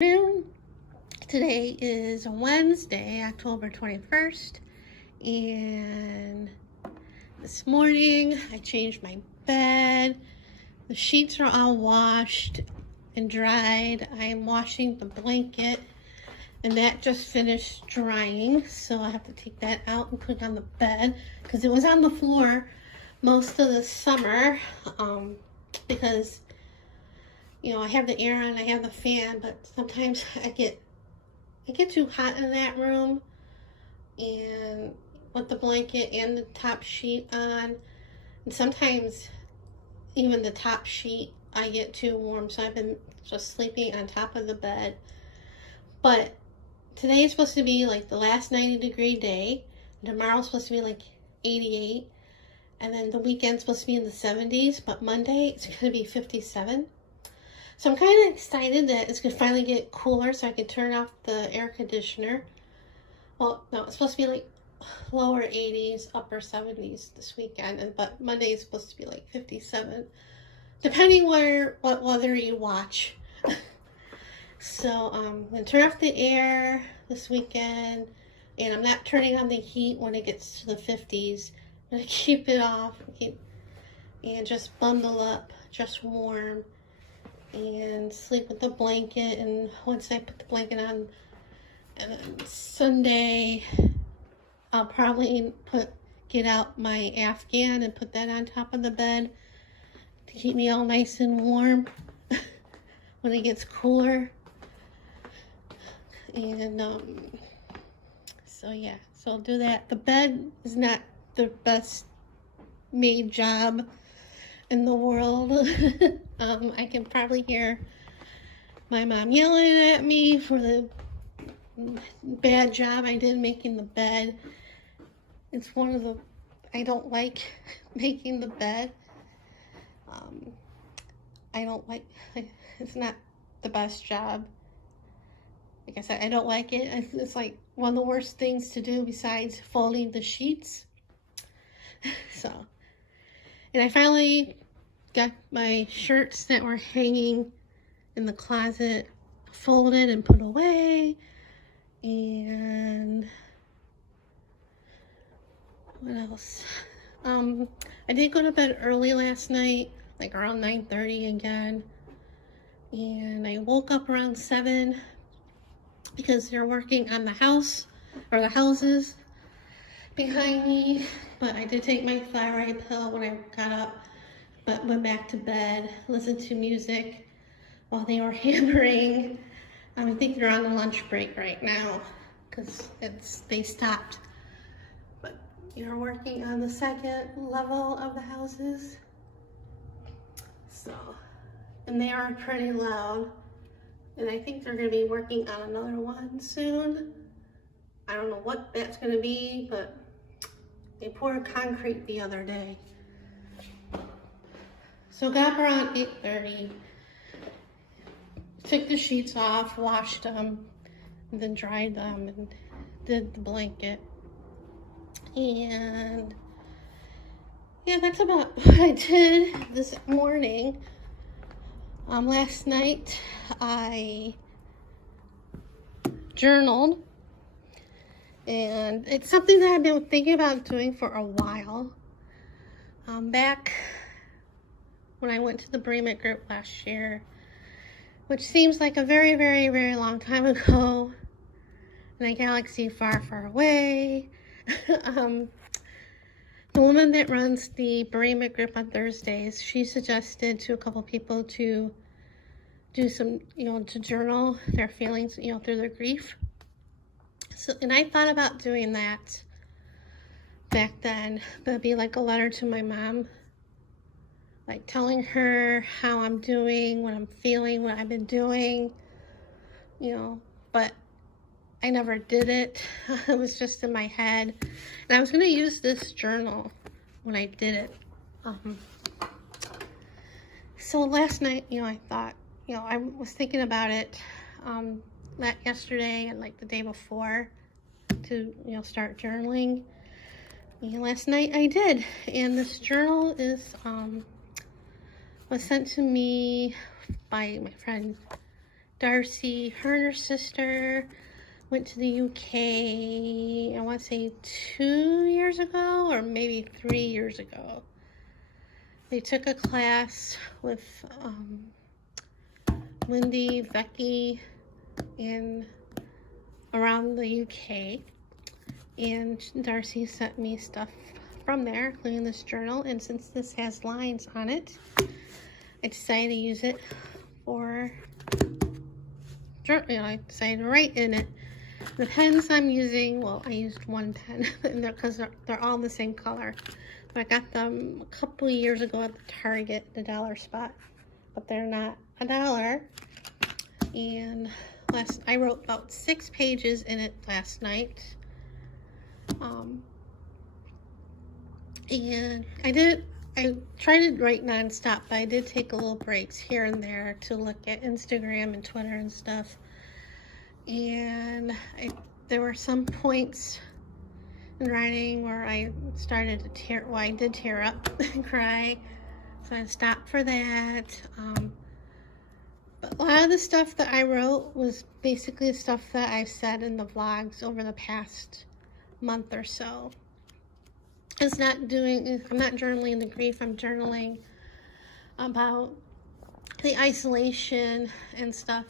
Today is Wednesday, October 21st, and this morning I changed my bed. The sheets are all washed and dried. I am washing the blanket, and that just finished drying, so I have to take that out and put it on the bed because it was on the floor most of the summer because I have the air on, I have the fan, but sometimes I get too hot in that room, and with the blanket and the top sheet on, and sometimes even the top sheet I get too warm, so I've been just sleeping on top of the bed. But today is supposed to be like the last 90-degree day, and tomorrow's supposed to be like 88, and then the weekend's supposed to be in the 70s, but Monday it's going to be 57. So I'm kind of excited that it's going to finally get cooler so I can turn off the air conditioner. Well, no, it's supposed to be like lower 80s, upper 70s this weekend, but Monday is supposed to be like 57, depending what weather you watch. So I'm going to turn off the air this weekend, and I'm not turning on the heat when it gets to the 50s. I'm going to keep it off and just bundle up, just warm, and sleep with the blanket. And once I put the blanket on Sunday, I'll probably get out my Afghan and put that on top of the bed to keep me all nice and warm when it gets cooler. And so yeah, so I'll do that. The bed is not the best made job in the world. I can probably hear my mom yelling at me for the bad job I did making the bed. It's I don't like making the bed. I don't like, it's not the best job. Like I said, I don't like it. It's like one of the worst things to do besides folding the sheets. So, and I finally got my shirts that were hanging in the closet folded and put away. And what else? I did go to bed early last night, like around 9:30 again. And I woke up around 7 because they're working on the house, or the houses behind me. But I did take my thyroid pill when I got up, but went back to bed, listened to music while they were hammering. I think they're on a lunch break right now because they stopped. But you're working on the second level of the houses. So, and they are pretty loud. And I think they're going to be working on another one soon. I don't know what that's going to be, but they poured concrete the other day. So got up around 8:30, took the sheets off, washed them, and then dried them, and did the blanket. And yeah, that's about what I did this morning. Last night I journaled, and it's something that I've been thinking about doing for a while. Back when I went to the bereavement group last year, which seems like a very, very, very long time ago, in a galaxy far, far away. The woman that runs the bereavement group on Thursdays, she suggested to a couple people to do some, to journal their feelings, through their grief. So, and I thought about doing that back then, but it'd be like a letter to my mom, like telling her how I'm doing, what I'm feeling, what I've been doing, but I never did it. It was just in my head. And I was going to use this journal when I did it. So last night, I thought, I was thinking about it yesterday and like the day before to, start journaling. And last night I did. And this journal was sent to me by my friend Darcy, her and her sister went to the UK, I want to say 2 years ago or maybe 3 years ago. They took a class with Lindy, Becky, and around the UK. And Darcy sent me stuff from there, including this journal. And since this has lines on it, I decided to use it for, I decided to write in it. The pens I'm using, well, I used one pen because they're all the same color. I got them a couple of years ago at the Target, the dollar spot, but they're not $1. And I wrote about 6 pages in it last night. And I tried to write nonstop, but I did take a little breaks here and there to look at Instagram and Twitter and stuff. And there were some points in writing where I started to I did tear up and cry, so I stopped for that. But a lot of the stuff that I wrote was basically stuff that I've said in the vlogs over the past month or so. I'm not journaling the grief, I'm journaling about the isolation and stuff,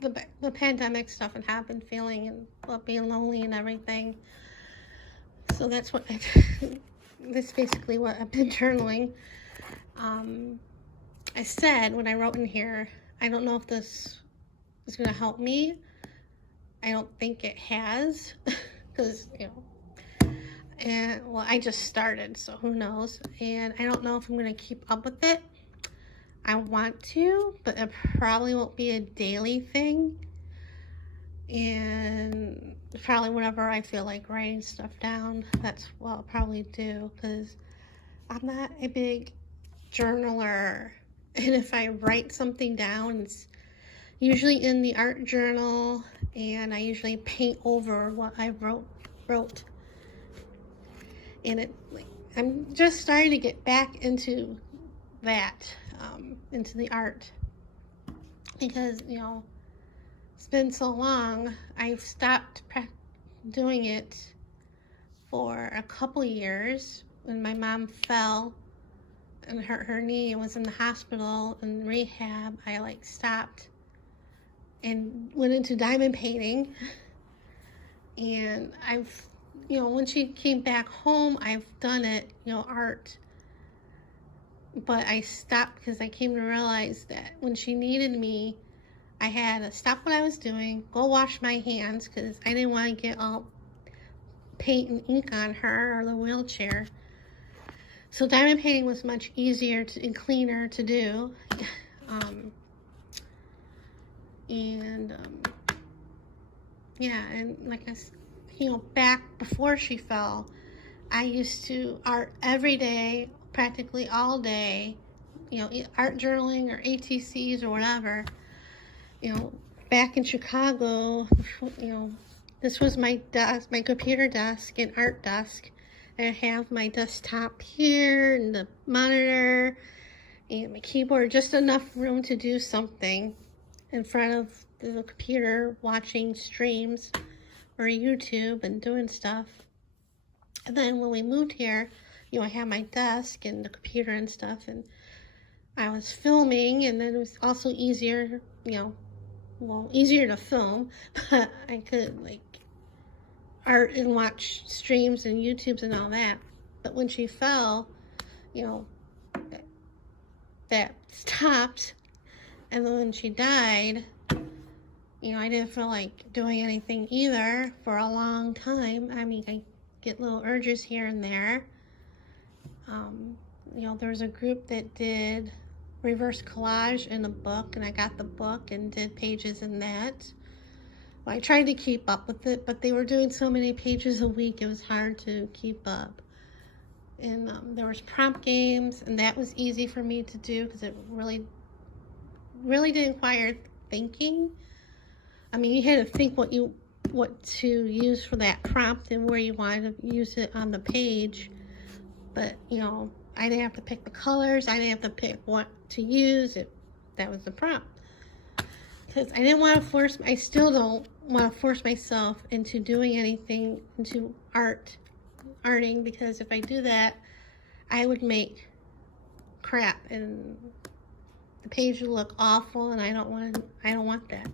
the pandemic stuff and how I've been feeling and about being lonely and everything. So that's that's basically what I've been journaling. I said when I wrote in here, I don't know if this is going to help me. I don't think it has, because, and well, I just started, so who knows. And I don't know if I'm going to keep up with it. I want to, but it probably won't be a daily thing. And probably whenever I feel like writing stuff down, that's what I'll probably do, because I'm not a big journaler. And if I write something down, it's usually in the art journal, and I usually paint over what I wrote. And I'm just starting to get back into that, into the art, because it's been so long. I've stopped doing it for a couple years. When my mom fell and hurt her knee and was in the hospital and rehab, I stopped and went into diamond painting. And when she came back home, I've done it, art. But I stopped because I came to realize that when she needed me, I had to stop what I was doing, go wash my hands, because I didn't want to get all paint and ink on her or the wheelchair. So diamond painting was much easier and cleaner to do. Yeah, and like I said, back before she fell, I used to art every day, practically all day, art journaling or ATCs or whatever. Back in Chicago, this was my desk, my computer desk and art desk. I have my desktop here and the monitor and my keyboard, just enough room to do something in front of the computer, watching streams or YouTube and doing stuff. And then when we moved here, I had my desk and the computer and stuff, and I was filming, and then it was also easier, easier to film, but I could art and watch streams and YouTubes and all that. But when she fell, that stopped. And then when she died, I didn't feel like doing anything either for a long time. I mean, I get little urges here and there. There was a group that did reverse collage in a book, and I got the book and did pages in that. I tried to keep up with it, but they were doing so many pages a week, it was hard to keep up. And there was prompt games, and that was easy for me to do because it really didn't require thinking. I mean, you had to think what to use for that prompt and where you wanted to use it on the page. But, I didn't have to pick the colors. I didn't have to pick what to use. That was the prompt. because I didn't want to force, I still don't want to force myself into doing anything, into arting, because if I do that, I would make crap and the page would look awful, and I don't want that.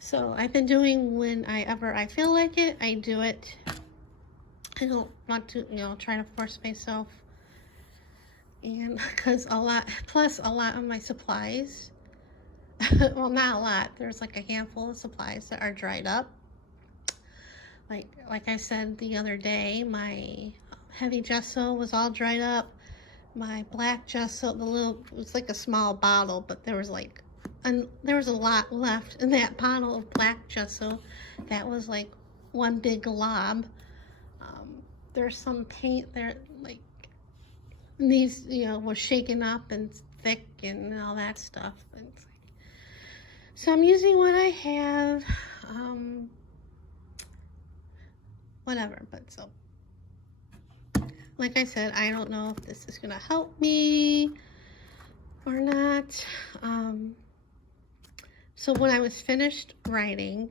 So I've been doing whenever I feel like it, I do it. I don't want to, try to force myself. And because a lot of my supplies, well, not a lot, there's like a handful of supplies that are dried up. Like I said the other day, my heavy gesso was all dried up. My black gesso, it was like a small bottle, but there was a lot left in that bottle of black gesso. That was like one big glob. There's some paint there, like, these, was shaken up and thick and all that stuff. So I'm using what I have, whatever, but so, like I said, I don't know if this is gonna help me or not. So when I was finished writing,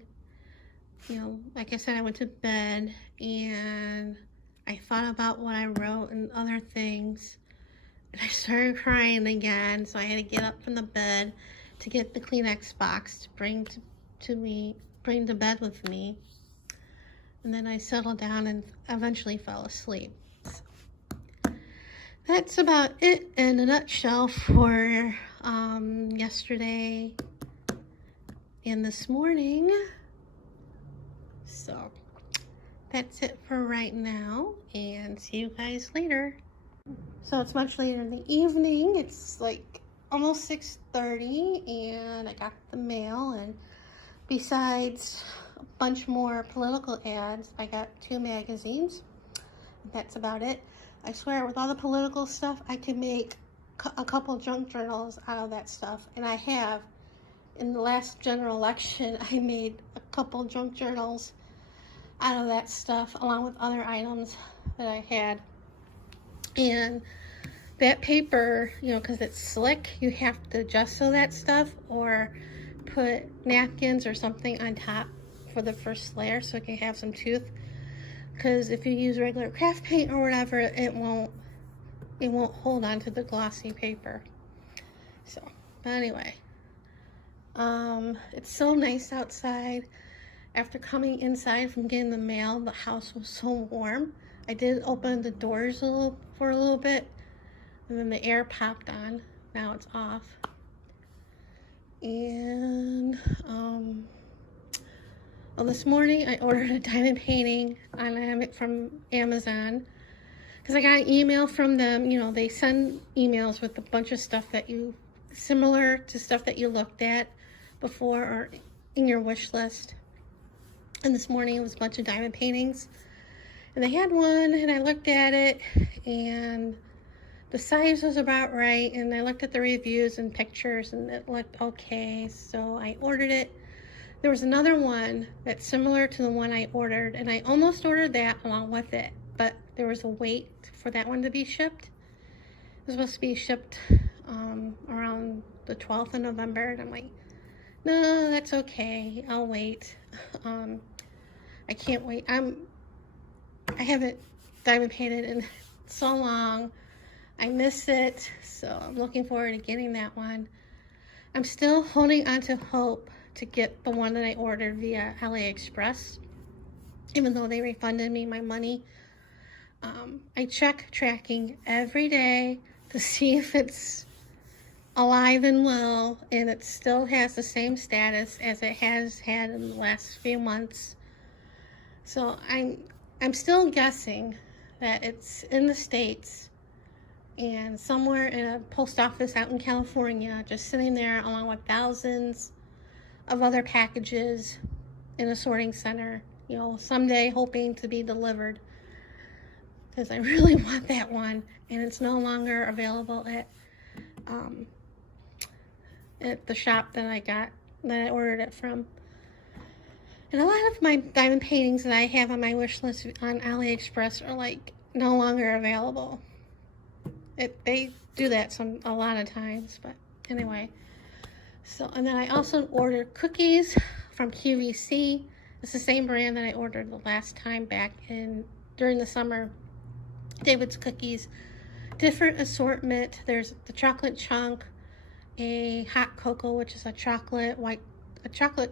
like I said, I went to bed and I thought about what I wrote and other things, and I started crying again, so I had to get up from the bed to get the Kleenex box to bring to bed with me. And then I settled down and eventually fell asleep. So that's about it in a nutshell for yesterday and this morning. So that's it for right now, and see you guys later. So it's much later in the evening. It's like almost 6:30, and I got the mail, and besides a bunch more political ads, I got 2 magazines. That's about it. I swear, with all the political stuff, I could make a couple junk journals out of that stuff, and I have. In the last general election, I made a couple junk journals out of that stuff, along with other items that I had. And that paper, because it's slick, you have to gesso that stuff or put napkins or something on top for the first layer so it can have some tooth. Because if you use regular craft paint or whatever, it won't hold on to the glossy paper. So, but anyway, it's so nice outside. After coming inside from getting the mail, the house was so warm. I did open the doors for a little bit, and then the air popped on. Now it's off. And well, this morning I ordered a diamond painting from Amazon, because I got an email from them. They send emails with a bunch of stuff similar to stuff that you looked at before or in your wish list. And this morning it was a bunch of diamond paintings, and they had one, and I looked at it, and the size was about right, and I looked at the reviews and pictures, and it looked okay, so I ordered it. There was another one that's similar to the one I ordered, and I almost ordered that along with it, but there was a wait for that one to be shipped. It was supposed to be shipped around the 12th of November, and I'm like, no, that's okay, I'll wait. I can't wait. I haven't diamond painted in so long. I miss it, so I'm looking forward to getting that one. I'm still holding on to hope to get the one that I ordered via AliExpress, even though they refunded me my money. I check tracking every day to see if it's alive and well, and it still has the same status as it has had in the last few months. So I'm still guessing that it's in the States and somewhere in a post office out in California, just sitting there along with thousands of other packages in a sorting center, someday hoping to be delivered, because I really want that one, and it's no longer available at the shop that I ordered it from. And a lot of my diamond paintings that I have on my wish list on AliExpress are no longer available. They do that a lot of times, but anyway. So, and then I also ordered cookies from QVC. It's the same brand that I ordered the last time back during the summer. David's Cookies, different assortment. There's the chocolate chunk, a hot cocoa, which is a chocolate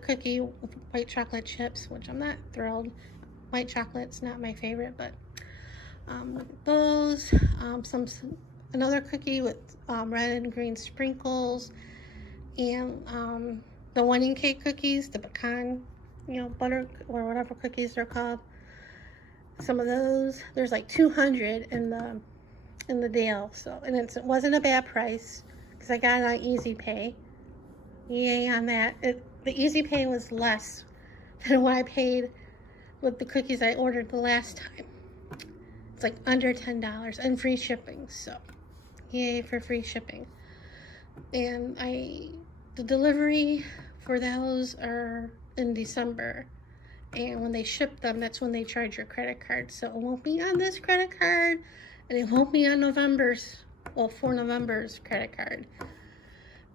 cookie with white chocolate chips, which I'm not thrilled. White chocolate's not my favorite, but those, another cookie with red and green sprinkles, and the wedding cake cookies, the pecan, butter or whatever cookies they're called. Some of those, there's like 200 in the deal. So, and it wasn't a bad price because I got it on Easy Pay. Yay on that. The Easy Pay was less than what I paid with the cookies I ordered the last time. It's like under $10 and free shipping. So, yay for free shipping. And the delivery for those are in December. And when they ship them, that's when they charge your credit card. So it won't be on this credit card, and it won't be on for November's credit card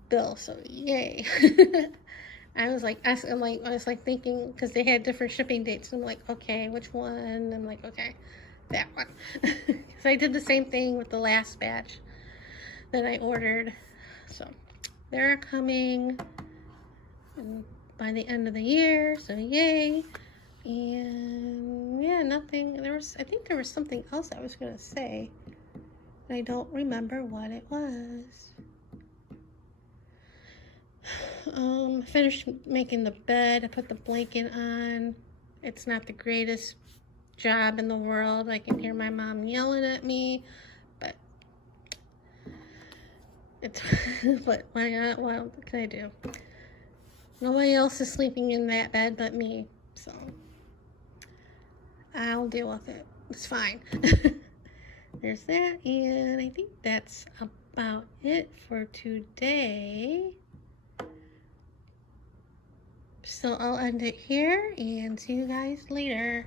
bill. So yay! I was like thinking, because they had different shipping dates. I'm like, okay, which one? I'm like, okay, that one. Because I did the same thing with the last batch that I ordered. So they're coming by the end of the year. So yay! And yeah, nothing. I think there was something else I was gonna say. I don't remember what it was. Finished making the bed. I put the blanket on. It's not the greatest job in the world. I can hear my mom yelling at me, but but why not? What can I do? Nobody else is sleeping in that bed but me, so I'll deal with it. It's fine. There's that, and I think that's about it for today. So I'll end it here and see you guys later.